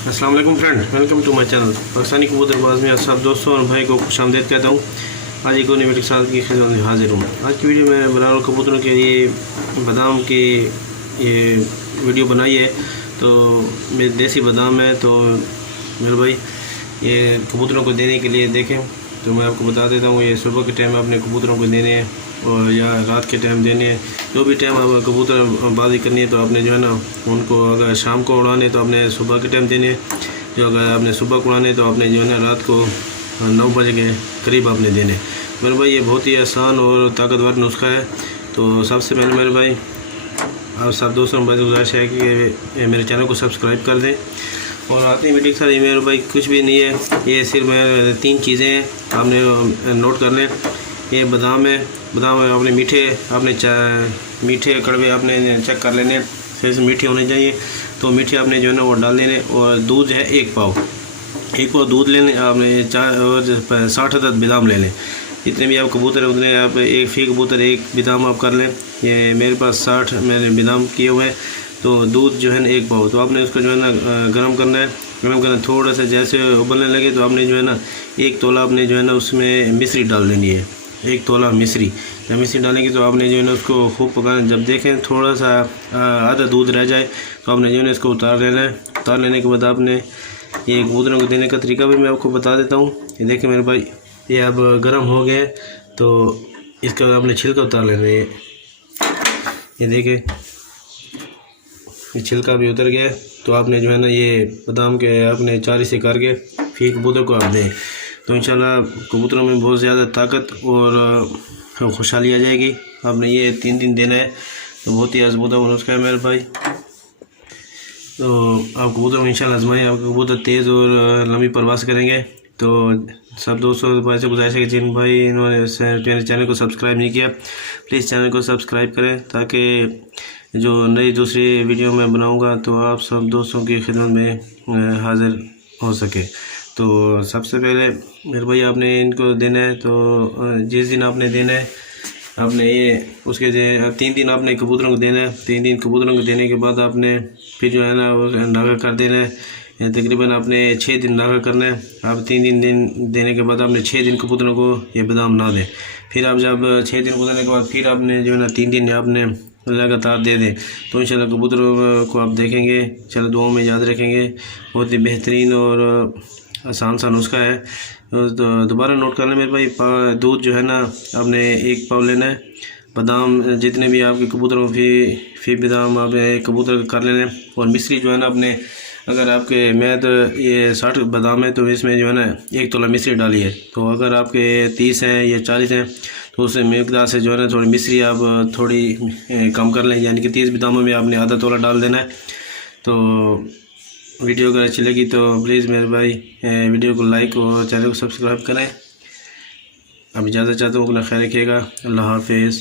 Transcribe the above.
अस्सलाम वालेकुम friend, welcome to my channel Pakistani Kabootarbaaz में सब दोस्तों और भाई को खुशामदीद कहता हूँ। आज एक और वीडियो के साथ की खिदमत में हाजिर हूँ। आज की वीडियो में बराबर कबूतरों के लिए बादाम की ये वीडियो बनाई है। तो मेरे देसी बादाम है, तो मेरे भाई ये कबूतरों को देने के लिए देखें तो मैं आपको बता देता हूँ। ये सुबह के टाइम अपने कबूतरों को देने हैं और या रात के टाइम देने हैं। जो भी टाइम आप कबूतर बाजी करनी है तो आपने जो है ना उनको अगर शाम को उड़ाने तो आपने सुबह के टाइम देने हैं। जो अगर आपने सुबह को उड़ाने तो आपने जो है ना रात को 9 बजे के करीब आपने देने। मेरे भाई ये बहुत ही आसान और ताकतवर नुस्खा है। तो सबसे पहले मेरे भाई आप सब दोस्तों भाई गुजारिश है कि मेरे चैनल को सब्सक्राइब कर दें। और आती वीडियो के साथ मेरे भाई कुछ भी नहीं है, ये सिर्फ 3 चीज़ें हैं आपने नोट कर लें। ये बादाम है, बादाम आपने मीठे कड़वे आपने चेक कर लेने, फिर से मीठे होने चाहिए। तो मीठे आपने जो है ना वो डाल लेने। और दूध है 1 पाव दूध लेने आपने 60 अदद बादाम ले लें। जितने भी आप कबूतर है उतने आप एक फी कबूतर 1 बादाम आप कर लें। ये मेरे पास 60 मैंने बादाम किए हुए हैं। तो दूध जो है ना 1 पाव, तो आपने उसको जो है ना गर्म करना थोड़ा सा जैसे उबलने लगे तो आपने जो है ना 1 तोला आपने जो है ना उसमें मिश्री डाल देनी है। 1 तोला मिश्री, जब मिश्री डालेंगे तो आपने जो है ना उसको खूब पकाना। जब देखें थोड़ा सा आधा दूध रह जाए तो आपने जो है ना इसको उतार लेना है। उतार लेने के बाद आपने ये कबूतरों को देने का तरीका भी मैं आपको बता देता हूँ। ये देखें मेरे भाई, ये अब गर्म हो गया तो इसका आपने छिलका उतार लेना है। ये देखें ये छिलका भी उतर गया। तो आपने जो है ना ये बादाम के आपने 4 से करके फिर कबूतर को आप दें तो इंशाल्लाह कबूतरों में बहुत ज़्यादा ताकत और खुशहाली आ जाएगी। आपने ये 3 दिन देना है। तो बहुत ही आजमूदा नुस्खा है मेरे भाई। तो आप कबूतरों को इंशाल्लाह आजमाएं, आपके कबूतर तेज़ और लंबी परवास करेंगे। तो सब दोस्तों भाई से गुजारिश है कि जिन भाई इन्होंने मेरे चैनल को सब्सक्राइब नहीं किया प्लीज़ चैनल को सब्सक्राइब करें, ताकि जो नई दूसरी वीडियो मैं बनाऊंगा तो आप सब दोस्तों की खिदमत में हाज़िर हो सके। तो सबसे पहले मेरे भाई आपने इनको देना है। तो जिस दिन आपने देना है आपने ये उसके 3 दिन आपने कबूतरों को देना है। 3 दिन कबूतरों को देने के बाद आपने फिर जो है ना वो नागा कर देना है। तकरीबन आपने 6 दिन नागा करना है। आप 3 दिन देने के बाद आपने 6 दिन कबूतरों को ये बादाम ना दें। फिर आप जब 6 दिन गुजरने के बाद फिर आपने जो है ना 3 दिन आपने लगातार दे दें तो इंशाल्लाह कबूतरों को आप देखेंगे। चलो दुआओं में याद रखेंगे। बहुत ही बेहतरीन और आसान सा नुस्खा है। तो दोबारा नोट कर लें मेरे भाई, दूध जो है ना आपने 1 पाव लेना है। बादाम जितने भी आपके कबूतरों फी बादाम आप कबूतर कर लेना। और मिश्री जो है ना आपने अगर आपके मैं तो ये 60 बादाम है तो इसमें जो है ना 1 तोला मिश्री डाली है। तो अगर आपके 30 हैं या 40 हैं तो उस मकदार से जो है ना थोड़ी मिश्री आप थोड़ी कम कर लें, यानी कि 30 बादामों में आपने आधा तोला डाल देना है। तो वीडियो अगर अच्छी लगी तो प्लीज़ मेरे भाई वीडियो को लाइक और चैनल को सब्सक्राइब करें। अब इजाज़त चाहता हूँ, अपना ख्याल रखिएगा। अल्लाह हाफिज़।